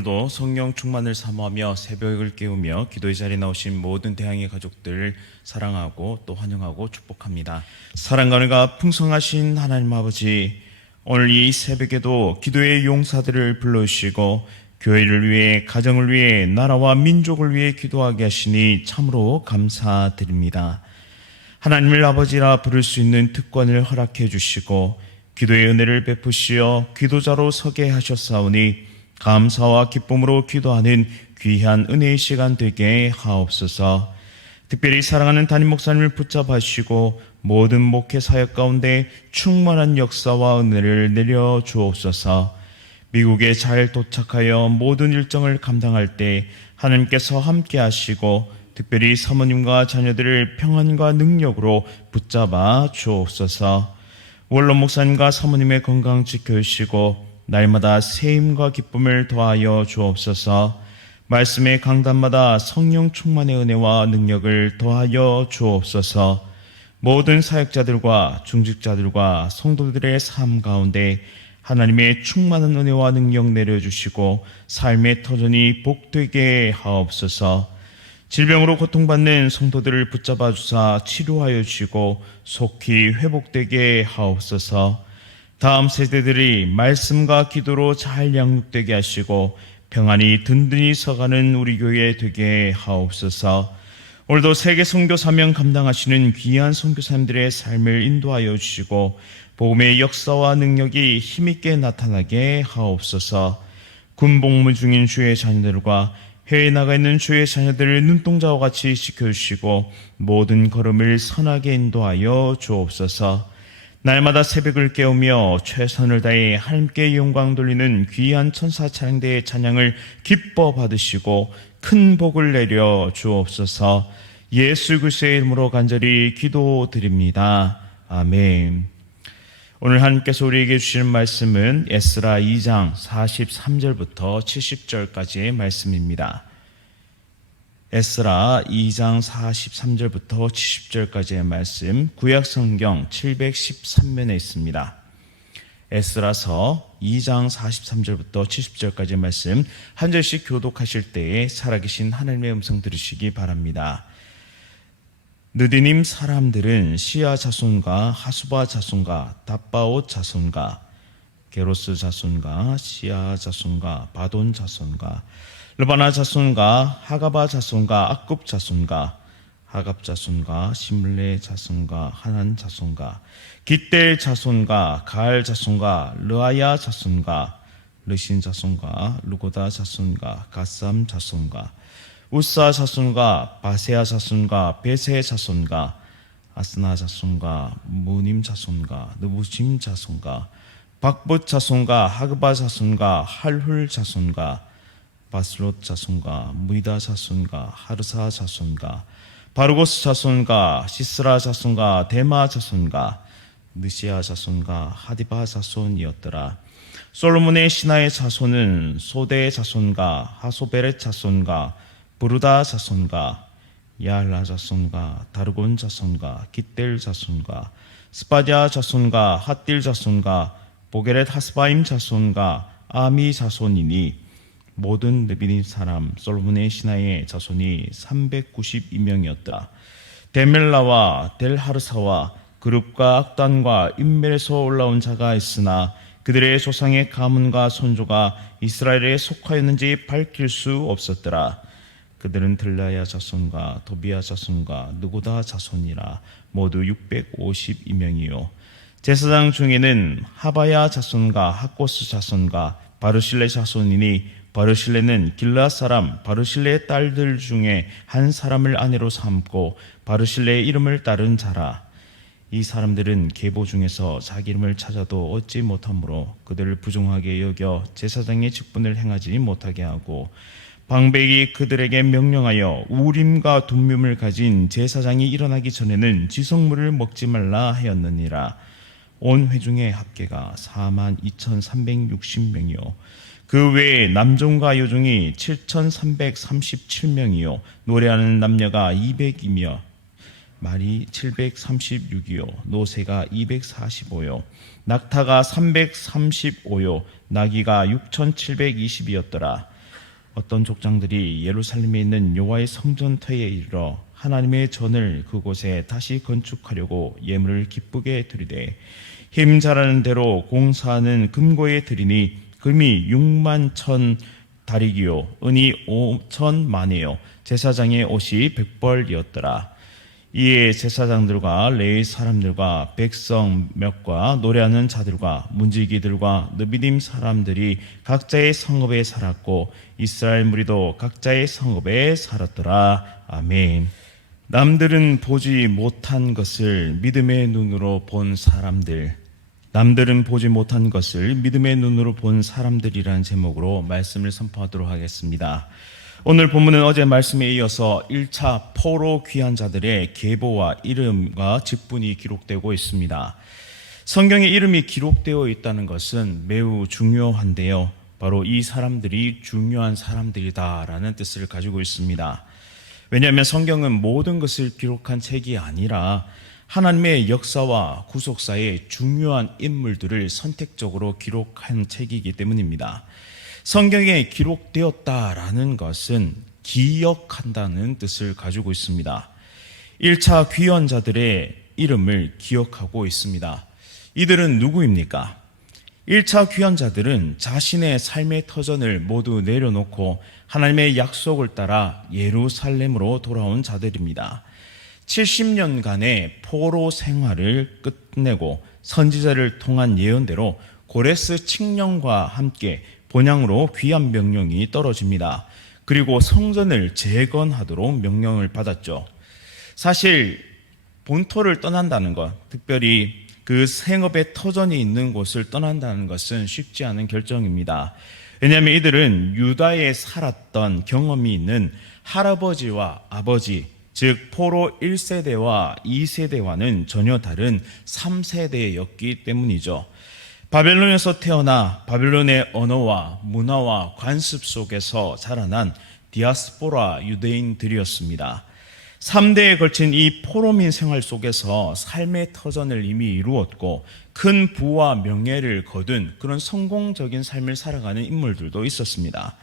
오늘도 성령 충만을 사모하며 새벽을 깨우며 기도의 자리에 나오신 모든 대항의 가족들을 사랑하고 또 환영하고 축복합니다. 사랑과 은혜가 풍성하신 하나님 아버지, 오늘 이 새벽에도 기도의 용사들을 불러주시고 교회를 위해, 가정을 위해, 나라와 민족을 위해 기도하게 하시니 참으로 감사드립니다. 하나님을 아버지라 부를 수 있는 특권을 허락해 주시고 기도의 은혜를 베푸시어 기도자로 서게 하셨사오니 감사와 기쁨으로 기도하는 귀한 은혜의 시간 되게 하옵소서. 특별히 사랑하는 담임 목사님을 붙잡아 주시고 모든 목회 사역 가운데 충만한 역사와 은혜를 내려 주옵소서. 미국에 잘 도착하여 모든 일정을 감당할 때 하나님께서 함께 하시고 특별히 사모님과 자녀들을 평안과 능력으로 붙잡아 주옵소서. 원로 목사님과 사모님의 건강 지켜주시고 날마다 새 힘과 기쁨을 더하여 주옵소서. 말씀의 강단마다 성령 충만의 은혜와 능력을 더하여 주옵소서. 모든 사역자들과 중직자들과 성도들의 삶 가운데 하나님의 충만한 은혜와 능력 내려주시고 삶의 터전이 복되게 하옵소서. 질병으로 고통받는 성도들을 붙잡아 주사 치료하여 주시고 속히 회복되게 하옵소서. 다음 세대들이 말씀과 기도로 잘 양육되게 하시고 평안히 든든히 서가는 우리 교회 되게 하옵소서. 오늘도 세계 선교 사명 감당하시는 귀한 선교사님들의 삶을 인도하여 주시고 복음의 역사와 능력이 힘있게 나타나게 하옵소서. 군복무 중인 주의 자녀들과 해외에 나가 있는 주의 자녀들을 눈동자와 같이 지켜주시고 모든 걸음을 선하게 인도하여 주옵소서. 날마다 새벽을 깨우며 최선을 다해 하나님께 영광 돌리는 귀한 천사 찬양대의 찬양을 기뻐 받으시고 큰 복을 내려 주옵소서. 예수 그리스도의 이름으로 간절히 기도드립니다. 아멘. 오늘 하나님께서 우리에게 주시는 말씀은 에스라 2장 43절부터 70절까지의 말씀입니다. 에스라 2장 43절부터 70절까지의 말씀, 구약성경 713면에 있습니다. 에스라서 2장 43절부터 70절까지의 말씀 한 절씩 교독하실 때에 살아계신 하나님의 음성 들으시기 바랍니다. 느디님 사람들은 시아 자손과 하수바 자손과 답바옷 자손과 게로스 자손과 시아 자손과 바돈 자손과 르바나 자손과 하가바 자손과 악굽 자손과 하갑 자손과 심레 자손과 하난 자손과 깃델 자손과 가알 자손과 르아야 자손과 르신 자손과 루고다 자손과 가삼 자손과 우사 자손과 바세아 자손과 베세 자손과 아스나 자손과 무님 자손과 느부심 자손과 박봇 자손과 하그바 자손과 할훌 자손과 바슬롯 자손과 무이다 자손과 하르사 자손과 바르고스 자손과 시스라 자손과 데마 자손과 느시아 자손과 하디바 자손이었더라. 솔로몬의 신하의 자손은 소대 자손과 하소베렛 자손과 부르다 자손과 야알라 자손과 다르곤 자손과 깃델 자손과 스파디아 자손과 핫딜 자손과 보게렛 하스바임 자손과 아미 자손이니 모든 느비님 사람 솔로몬의 신하의 자손이 392명이었다. 데멜라와 델하르사와 그룹과 악단과 인멜에서 올라온 자가 있으나 그들의 조상의 가문과 선조가 이스라엘에 속하였는지 밝힐 수 없었더라. 그들은 들라야 자손과 도비야 자손과 느고다 자손이라 모두 652명이요 제사장 중에는 하바야 자손과 학고스 자손과 바르실레 자손이니 바르실레는 길르앗 사람 바르실레의 딸들 중에 한 사람을 아내로 삼고 바르실레의 이름을 따른 자라. 이 사람들은 계보 중에서 자기 이름을 찾아도 얻지 못하므로 그들을 부정하게 여겨 제사장의 직분을 행하지 못하게 하고 방백이 그들에게 명령하여 우림과 둠밈을 가진 제사장이 일어나기 전에는 지성물을 먹지 말라 하였느니라. 온 회중의 합계가 42,360명이요 그 외에 남종과 여종이 7,337명이요 노래하는 남녀가 200이며 말이 736이요 노새가 245요 낙타가 335요 나귀가 6,720이었더라. 어떤 족장들이 예루살렘에 있는 여호와의 성전터에 이르러 하나님의 전을 그곳에 다시 건축하려고 예물을 기쁘게 드리되 힘 잘하는 대로 공사하는 금고에 드리니 금이 6만 천 다리기요 은이 5천 만이요 제사장의 옷이 100벌이었더라. 이에 제사장들과 레위 사람들과 백성 몇과 노래하는 자들과 문지기들과 느비딤 사람들이 각자의 성읍에 살았고 이스라엘 무리도 각자의 성읍에 살았더라. 아멘. 남들은 보지 못한 것을 믿음의 눈으로 본 사람들, 남들은 보지 못한 것을 믿음의 눈으로 본 사람들이라는 제목으로 말씀을 선포하도록 하겠습니다. 오늘 본문은 어제 말씀에 이어서 1차 포로 귀환 자들의 계보와 이름과 직분이 기록되고 있습니다. 성경에 이름이 기록되어 있다는 것은 매우 중요한데요. 바로 이 사람들이 중요한 사람들이다라는 뜻을 가지고 있습니다. 왜냐하면 성경은 모든 것을 기록한 책이 아니라 하나님의 역사와 구속사의 중요한 인물들을 선택적으로 기록한 책이기 때문입니다. 성경에 기록되었다라는 것은 기억한다는 뜻을 가지고 있습니다. 1차 귀환자들의 이름을 기억하고 있습니다. 이들은 누구입니까? 1차 귀환자들은 자신의 삶의 터전을 모두 내려놓고 하나님의 약속을 따라 예루살렘으로 돌아온 자들입니다. 70년간의 포로 생활을 끝내고 선지자를 통한 예언대로 고레스 칙령과 함께 본향으로 귀환 명령이 떨어집니다. 그리고 성전을 재건하도록 명령을 받았죠. 사실 본토를 떠난다는 것, 특별히 그 생업의 터전이 있는 곳을 떠난다는 것은 쉽지 않은 결정입니다. 왜냐하면 이들은 유다에 살았던 경험이 있는 할아버지와 아버지, 즉 포로 1세대와 2세대와는 전혀 다른 3세대였기 때문이죠. 바벨론에서 태어나 바벨론의 언어와 문화와 관습 속에서 자라난 디아스포라 유대인들이었습니다. 3대에 걸친 이 포로민 생활 속에서 삶의 터전을 이미 이루었고 큰 부와 명예를 거둔 그런 성공적인 삶을 살아가는 인물들도 있었습니다.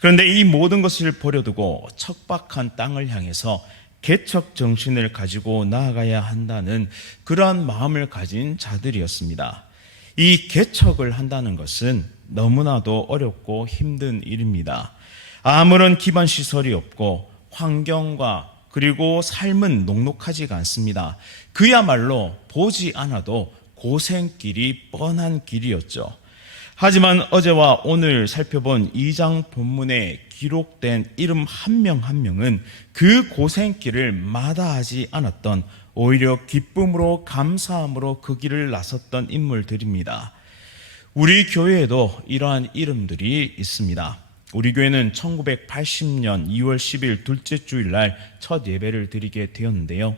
그런데 이 모든 것을 버려두고 척박한 땅을 향해서 개척 정신을 가지고 나아가야 한다는 그러한 마음을 가진 자들이었습니다. 이 개척을 한다는 것은 너무나도 어렵고 힘든 일입니다. 아무런 기반 시설이 없고 환경과 그리고 삶은 녹록하지가 않습니다. 그야말로 보지 않아도 고생길이 뻔한 길이었죠. 하지만 어제와 오늘 살펴본 2장 본문에 기록된 이름 한 명 한 명은 그 고생길을 마다하지 않았던, 오히려 기쁨으로 감사함으로 그 길을 나섰던 인물들입니다. 우리 교회에도 이러한 이름들이 있습니다. 우리 교회는 1980년 2월 10일 둘째 주일날 첫 예배를 드리게 되었는데요.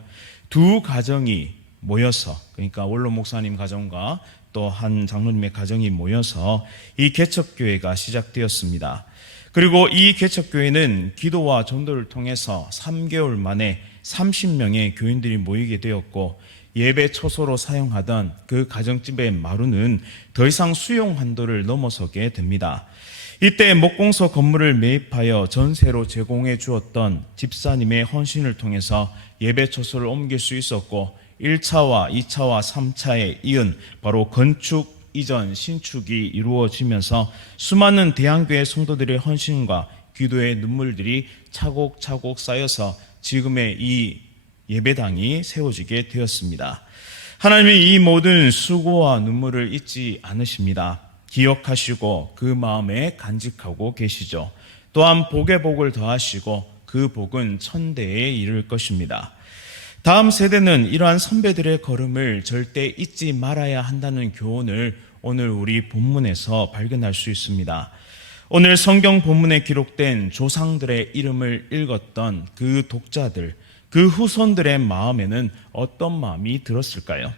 두 가정이 모여서, 그러니까 원로 목사님 가정과 또 한 장로님의 가정이 모여서 이 개척교회가 시작되었습니다. 그리고 이 개척교회는 기도와 전도를 통해서 3개월 만에 30명의 교인들이 모이게 되었고, 예배 처소로 사용하던 그 가정집의 마루는 더 이상 수용 한도를 넘어서게 됩니다. 이때 목공소 건물을 매입하여 전세로 제공해 주었던 집사님의 헌신을 통해서 예배 처소를 옮길 수 있었고, 1차와 2차와 3차에 이은 바로 건축 이전 신축이 이루어지면서 수많은 대한교회 성도들의 헌신과 기도의 눈물들이 차곡차곡 쌓여서 지금의 이 예배당이 세워지게 되었습니다. 하나님이 이 모든 수고와 눈물을 잊지 않으십니다. 기억하시고 그 마음에 간직하고 계시죠. 또한 복에 복을 더하시고 그 복은 천대에 이를 것입니다. 다음 세대는 이러한 선배들의 걸음을 절대 잊지 말아야 한다는 교훈을 오늘 우리 본문에서 발견할 수 있습니다. 오늘 성경 본문에 기록된 조상들의 이름을 읽었던 그 독자들, 그 후손들의 마음에는 어떤 마음이 들었을까요?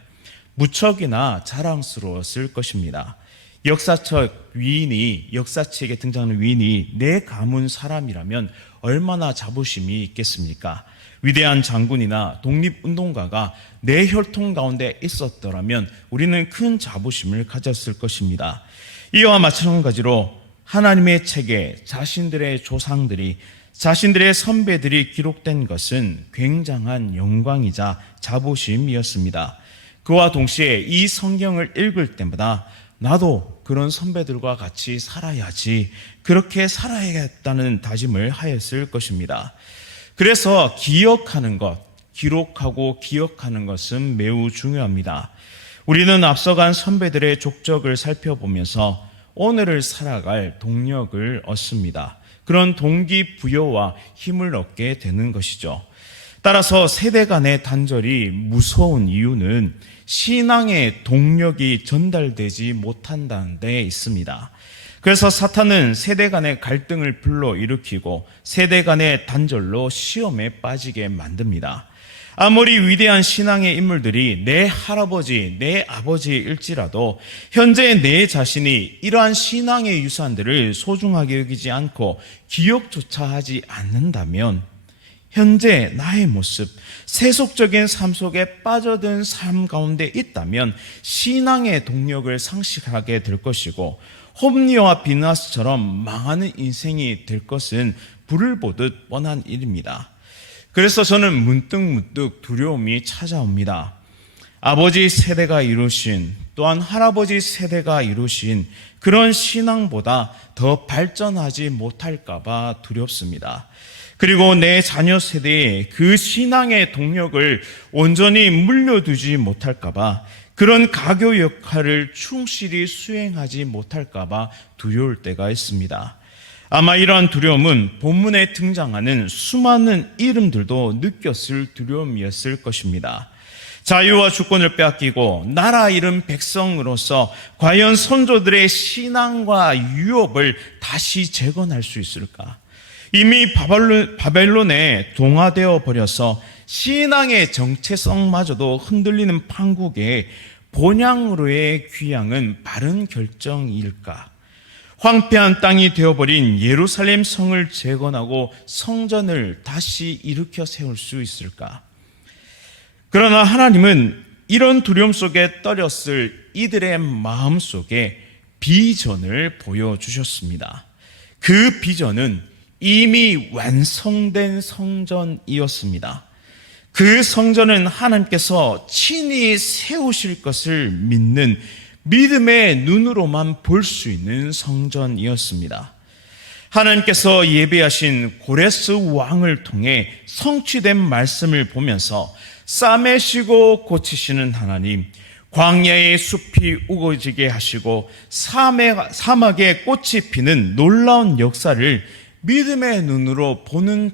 무척이나 자랑스러웠을 것입니다. 역사책 역사책에 등장하는 위인이 내 가문 사람이라면 얼마나 자부심이 있겠습니까? 위대한 장군이나 독립운동가가 내 혈통 가운데 있었더라면 우리는 큰 자부심을 가졌을 것입니다. 이와 마찬가지로 하나님의 책에 자신들의 조상들이, 자신들의 선배들이 기록된 것은 굉장한 영광이자 자부심이었습니다. 그와 동시에 이 성경을 읽을 때마다 나도 그런 선배들과 같이 살아야지, 그렇게 살아야겠다는 다짐을 하였을 것입니다. 그래서 기억하는 것, 기록하고 기억하는 것은 매우 중요합니다. 우리는 앞서간 선배들의 족적을 살펴보면서 오늘을 살아갈 동력을 얻습니다. 그런 동기부여와 힘을 얻게 되는 것이죠. 따라서 세대 간의 단절이 무서운 이유는 신앙의 동력이 전달되지 못한다는 데 있습니다. 그래서 사탄은 세대 간의 갈등을 불러일으키고 세대 간의 단절로 시험에 빠지게 만듭니다. 아무리 위대한 신앙의 인물들이 내 할아버지, 내 아버지일지라도 현재 내 자신이 이러한 신앙의 유산들을 소중하게 여기지 않고 기억조차 하지 않는다면 현재 나의 모습, 세속적인 삶 속에 빠져든 삶 가운데 있다면 신앙의 동력을 상실하게 될 것이고 홈리와 비나스처럼 망하는 인생이 될 것은 불을 보듯 뻔한 일입니다. 그래서 저는 문득 두려움이 찾아옵니다. 아버지 세대가 이루신, 또한 할아버지 세대가 이루신 그런 신앙보다 더 발전하지 못할까봐 두렵습니다. 그리고 내 자녀 세대에 그 신앙의 동력을 온전히 물려두지 못할까봐, 그런 가교 역할을 충실히 수행하지 못할까봐 두려울 때가 있습니다. 아마 이러한 두려움은 본문에 등장하는 수많은 이름들도 느꼈을 두려움이었을 것입니다. 자유와 주권을 빼앗기고 나라 잃은 백성으로서 과연 선조들의 신앙과 유업을 다시 재건할 수 있을까? 이미 바벨론에 동화되어 버려서 신앙의 정체성마저도 흔들리는 판국에 본향으로의 귀향은 바른 결정일까? 황폐한 땅이 되어버린 예루살렘 성을 재건하고 성전을 다시 일으켜 세울 수 있을까? 그러나 하나님은 이런 두려움 속에 떨었을 이들의 마음 속에 비전을 보여주셨습니다. 그 비전은 이미 완성된 성전이었습니다. 그 성전은 하나님께서 친히 세우실 것을 믿는 믿음의 눈으로만 볼 수 있는 성전이었습니다. 하나님께서 예배하신 고레스 왕을 통해 성취된 말씀을 보면서 싸매시고 고치시는 하나님, 광야의 숲이 우거지게 하시고 사막에 꽃이 피는 놀라운 역사를 믿음의 눈으로 보는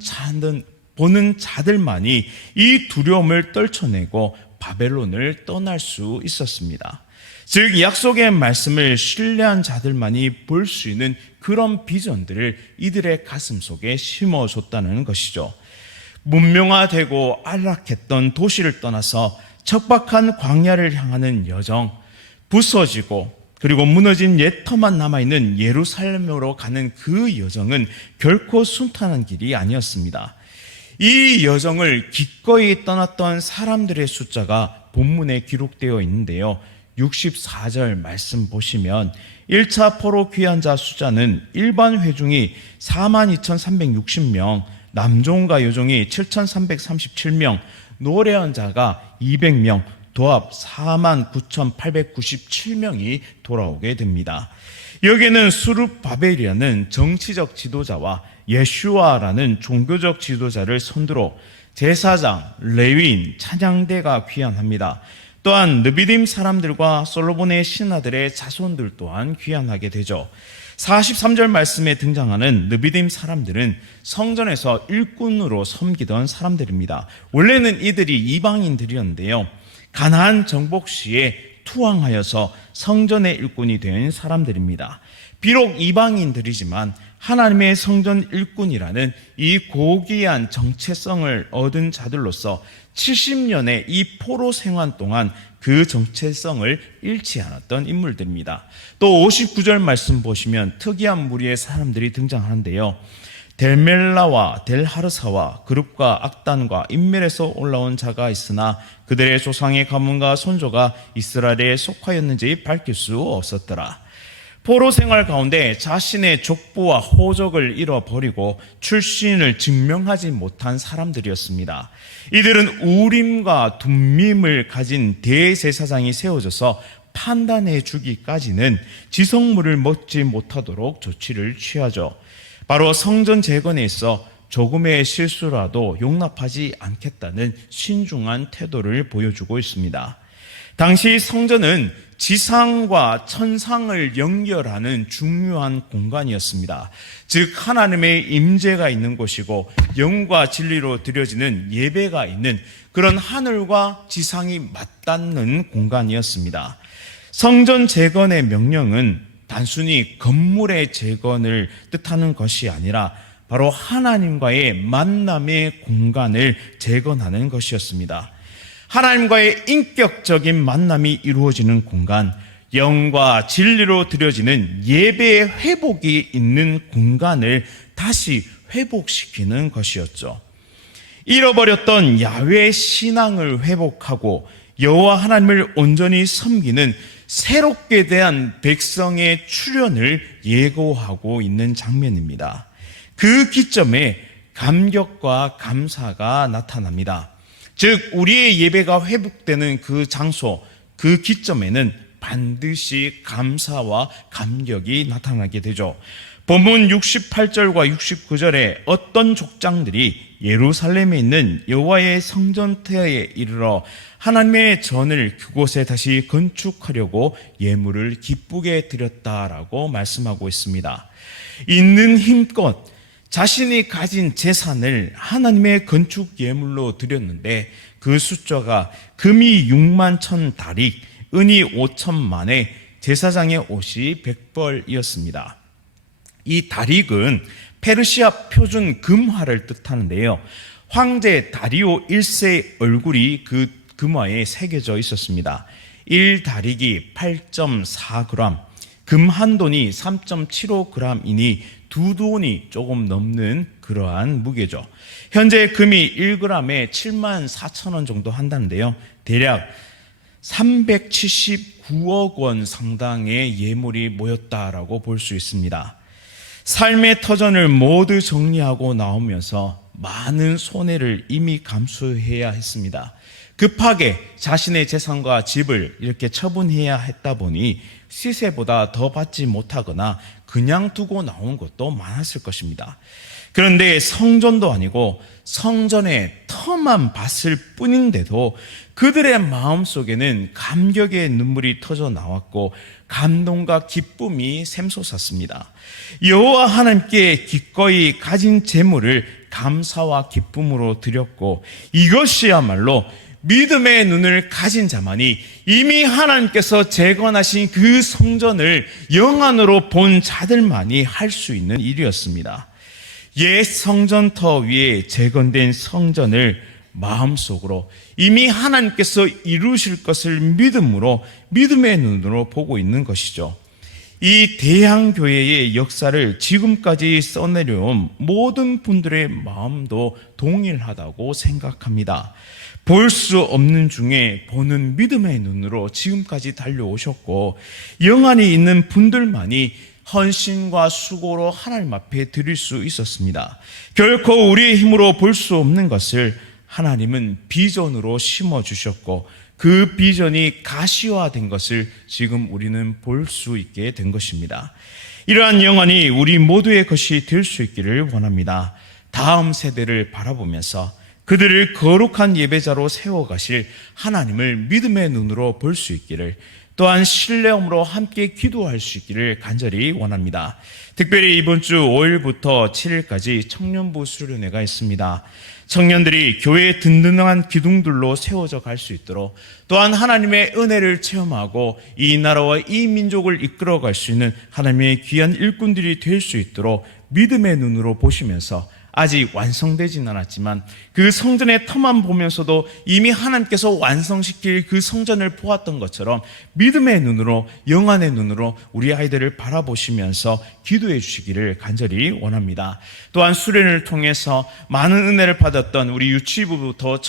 자들만이 이 두려움을 떨쳐내고 바벨론을 떠날 수 있었습니다. 즉 약속의 말씀을 신뢰한 자들만이 볼 수 있는 그런 비전들을 이들의 가슴 속에 심어줬다는 것이죠. 문명화되고 안락했던 도시를 떠나서 척박한 광야를 향하는 여정, 부서지고 그리고 무너진 옛 터만 남아있는 예루살렘으로 가는 그 여정은 결코 순탄한 길이 아니었습니다. 이 여정을 기꺼이 떠났던 사람들의 숫자가 본문에 기록되어 있는데요. 64절 말씀 보시면 1차 포로 귀환 자 숫자는 일반 회중이 42,360명, 남종과 여종이 7,337명, 노래한 자가 200명, 도합 49,897명이 돌아오게 됩니다. 여기에는 수룹바벨이라는 정치적 지도자와 예슈아라는 종교적 지도자를 선두로 제사장, 레위인, 찬양대가 귀환합니다. 또한 느비딤 사람들과 솔로몬의 신하들의 자손들 또한 귀환하게 되죠. 43절 말씀에 등장하는 느비딤 사람들은 성전에서 일꾼으로 섬기던 사람들입니다. 원래는 이들이 이방인들이었는데요. 가나안 정복 시에 투항하여서 성전의 일꾼이 된 사람들입니다. 비록 이방인들이지만 하나님의 성전 일꾼이라는 이 고귀한 정체성을 얻은 자들로서 70년의 이 포로 생활 동안 그 정체성을 잃지 않았던 인물들입니다. 또 59절 말씀 보시면 특이한 무리의 사람들이 등장하는데요. 델멜라와 델하르사와 그룹과 악단과 인멜에서 올라온 자가 있으나 그들의 조상의 가문과 손조가 이스라엘에 속하였는지 밝힐 수 없었더라. 포로 생활 가운데 자신의 족보와 호적을 잃어버리고 출신을 증명하지 못한 사람들이었습니다. 이들은 우림과 둠밈을 가진 대제사장이 세워져서 판단해 주기까지는 지성물을 먹지 못하도록 조치를 취하죠. 바로 성전 재건에 있어 조금의 실수라도 용납하지 않겠다는 신중한 태도를 보여주고 있습니다. 당시 성전은 지상과 천상을 연결하는 중요한 공간이었습니다. 즉 하나님의 임재가 있는 곳이고 영과 진리로 드려지는 예배가 있는 그런 하늘과 지상이 맞닿는 공간이었습니다. 성전 재건의 명령은 단순히 건물의 재건을 뜻하는 것이 아니라 바로 하나님과의 만남의 공간을 재건하는 것이었습니다. 하나님과의 인격적인 만남이 이루어지는 공간, 영과 진리로 드려지는 예배의 회복이 있는 공간을 다시 회복시키는 것이었죠. 잃어버렸던 야훼 신앙을 회복하고 여호와 하나님을 온전히 섬기는 새롭게 대한 백성의 출현을 예고하고 있는 장면입니다. 그 기점에 감격과 감사가 나타납니다. 즉 우리의 예배가 회복되는 그 장소, 그 기점에는 반드시 감사와 감격이 나타나게 되죠. 본문 68절과 69절에 어떤 족장들이 예루살렘에 있는 여호와의 성전터에 이르러 하나님의 전을 그곳에 다시 건축하려고 예물을 기쁘게 드렸다라고 말씀하고 있습니다. 있는 힘껏 자신이 가진 재산을 하나님의 건축 예물로 드렸는데 그 숫자가 금이 6만 1,000 다릭, 은이 5천만에 제사장의 옷이 100벌이었습니다. 이 다릭은 페르시아 표준 금화를 뜻하는데요. 황제 다리오 1세의 얼굴이 그 금화에 새겨져 있었습니다. 1다릭이 8.4g, 금 한 돈이 3.75g이니 두 돈이 조금 넘는 그러한 무게죠. 현재 금이 1g에 74,000원 정도 한다는데요. 대략 379억 원 상당의 예물이 모였다라고 볼 수 있습니다. 삶의 터전을 모두 정리하고 나오면서 많은 손해를 이미 감수해야 했습니다. 급하게 자신의 재산과 집을 이렇게 처분해야 했다 보니 시세보다 더 받지 못하거나 그냥 두고 나온 것도 많았을 것입니다. 그런데 성전도 아니고 성전의 터만 봤을 뿐인데도 그들의 마음속에는 감격의 눈물이 터져 나왔고 감동과 기쁨이 샘솟았습니다. 여호와 하나님께 기꺼이 가진 재물을 감사와 기쁨으로 드렸고 이것이야말로 믿음의 눈을 가진 자만이 이미 하나님께서 재건하신 그 성전을 영안으로 본 자들만이 할 수 있는 일이었습니다. 옛 성전터 위에 재건된 성전을 마음속으로 이미 하나님께서 이루실 것을 믿음으로 믿음의 눈으로 보고 있는 것이죠. 이 대향교회의 역사를 지금까지 써내려온 모든 분들의 마음도 동일하다고 생각합니다. 볼 수 없는 중에 보는 믿음의 눈으로 지금까지 달려오셨고 영안이 있는 분들만이 헌신과 수고로 하나님 앞에 드릴 수 있었습니다. 결코 우리의 힘으로 볼 수 없는 것을 하나님은 비전으로 심어주셨고 그 비전이 가시화된 것을 지금 우리는 볼 수 있게 된 것입니다. 이러한 영안이 우리 모두의 것이 될 수 있기를 원합니다. 다음 세대를 바라보면서 그들을 거룩한 예배자로 세워가실 하나님을 믿음의 눈으로 볼 수 있기를, 또한 신뢰함으로 함께 기도할 수 있기를 간절히 원합니다. 특별히 이번 주 5일부터 7일까지 청년부 수련회가 있습니다. 청년들이 교회의 든든한 기둥들로 세워져 갈 수 있도록, 또한 하나님의 은혜를 체험하고 이 나라와 이 민족을 이끌어갈 수 있는 하나님의 귀한 일꾼들이 될 수 있도록 믿음의 눈으로 보시면서 아직 완성되지는 않았지만 그 성전의 터만 보면서도 이미 하나님께서 완성시킬 그 성전을 보았던 것처럼 믿음의 눈으로, 영안의 눈으로 우리 아이들을 바라보시면서 기도해 주시기를 간절히 원합니다. 또한 수련을 통해서 많은 은혜를 받았던 우리 유치부부터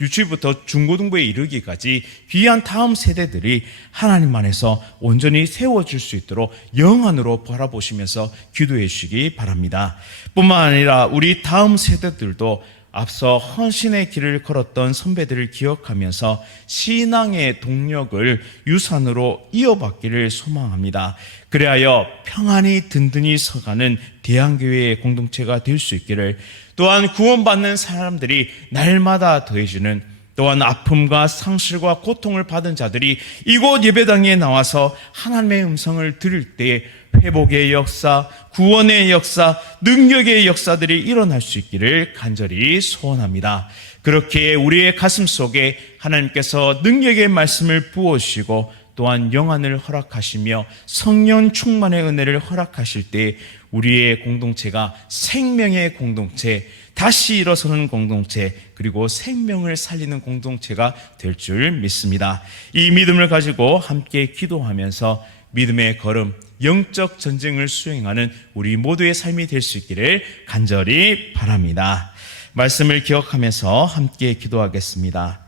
유치부부터 중고등부에 이르기까지 귀한 다음 세대들이 하나님 안에서 온전히 세워질 수 있도록 영안으로 바라보시면서 기도해 주시기 바랍니다. 뿐만 아니라 우리 다음 세대들도 앞서 헌신의 길을 걸었던 선배들을 기억하면서 신앙의 동력을 유산으로 이어받기를 소망합니다. 그리하여 평안히 든든히 서가는 대한교회의 공동체가 될 수 있기를, 또한 구원받는 사람들이 날마다 더해지는, 또한 아픔과 상실과 고통을 받은 자들이 이곳 예배당에 나와서 하나님의 음성을 들을 때에 회복의 역사, 구원의 역사, 능력의 역사들이 일어날 수 있기를 간절히 소원합니다. 그렇게 우리의 가슴 속에 하나님께서 능력의 말씀을 부어주시고 또한 영안을 허락하시며 성령 충만의 은혜를 허락하실 때 우리의 공동체가 생명의 공동체, 다시 일어서는 공동체, 그리고 생명을 살리는 공동체가 될 줄 믿습니다. 이 믿음을 가지고 함께 기도하면서 믿음의 걸음, 영적 전쟁을 수행하는 우리 모두의 삶이 될 수 있기를 간절히 바랍니다. 말씀을 기억하면서 함께 기도하겠습니다.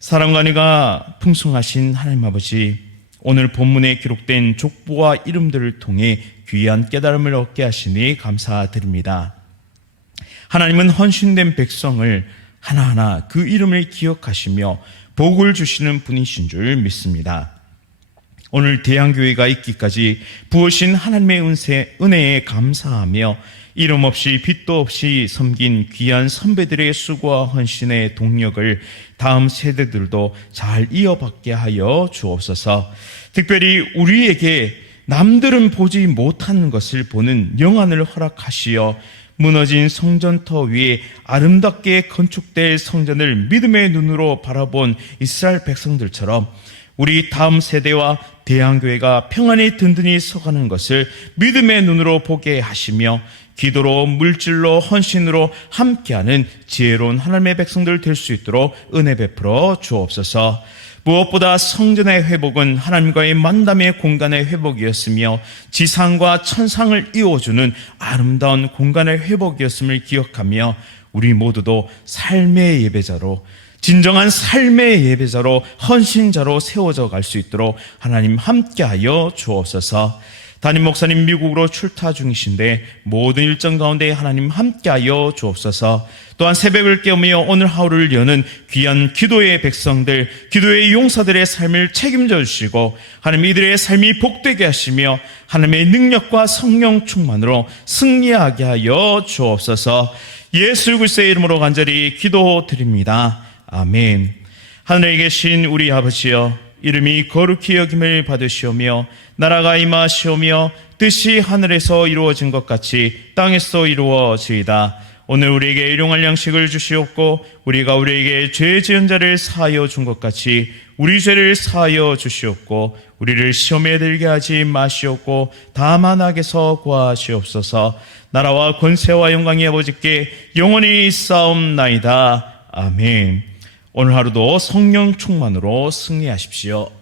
사랑과 은혜가 풍성하신 하나님 아버지, 오늘 본문에 기록된 족보와 이름들을 통해 귀한 깨달음을 얻게 하시니 감사드립니다. 하나님은 헌신된 백성을 하나하나 그 이름을 기억하시며 복을 주시는 분이신 줄 믿습니다. 오늘 대한교회가 있기까지 부으신 하나님의 은혜에 감사하며 이름 없이 빚도 없이 섬긴 귀한 선배들의 수고와 헌신의 동력을 다음 세대들도 잘 이어받게 하여 주옵소서. 특별히 우리에게 남들은 보지 못하는 것을 보는 영안을 허락하시어 무너진 성전터 위에 아름답게 건축될 성전을 믿음의 눈으로 바라본 이스라엘 백성들처럼 우리 다음 세대와 대한교회가 평안히 든든히 서가는 것을 믿음의 눈으로 보게 하시며 기도로, 물질로, 헌신으로 함께하는 지혜로운 하나님의 백성들 될 수 있도록 은혜 베풀어 주옵소서. 무엇보다 성전의 회복은 하나님과의 만남의 공간의 회복이었으며 지상과 천상을 이어주는 아름다운 공간의 회복이었음을 기억하며 우리 모두도 삶의 예배자로, 진정한 삶의 예배자로, 헌신자로 세워져 갈 수 있도록 하나님 함께하여 주옵소서. 담임 목사님 미국으로 출타 중이신데 모든 일정 가운데 하나님 함께하여 주옵소서. 또한 새벽을 깨우며 오늘 하루를 여는 귀한 기도의 백성들, 기도의 용사들의 삶을 책임져 주시고 하나님 이들의 삶이 복되게 하시며 하나님의 능력과 성령 충만으로 승리하게 하여 주옵소서. 예수 그리스도의 이름으로 간절히 기도드립니다. 아멘. 하늘에 계신 우리 아버지여, 이름이 거룩히 여김을 받으시오며 나라가 임하시오며 뜻이 하늘에서 이루어진 것 같이 땅에서 이루어지이다. 오늘 우리에게 일용할 양식을 주시옵고 우리가 우리에게 죄 지은 자를 사하여 준 것 같이 우리 죄를 사하여 주시옵고 우리를 시험에 들게 하지 마시옵고 다만 악에서 구하시옵소서. 나라와 권세와 영광이 아버지께 영원히 있사옵나이다. 아멘. 오늘 하루도 성령 충만으로 승리하십시오.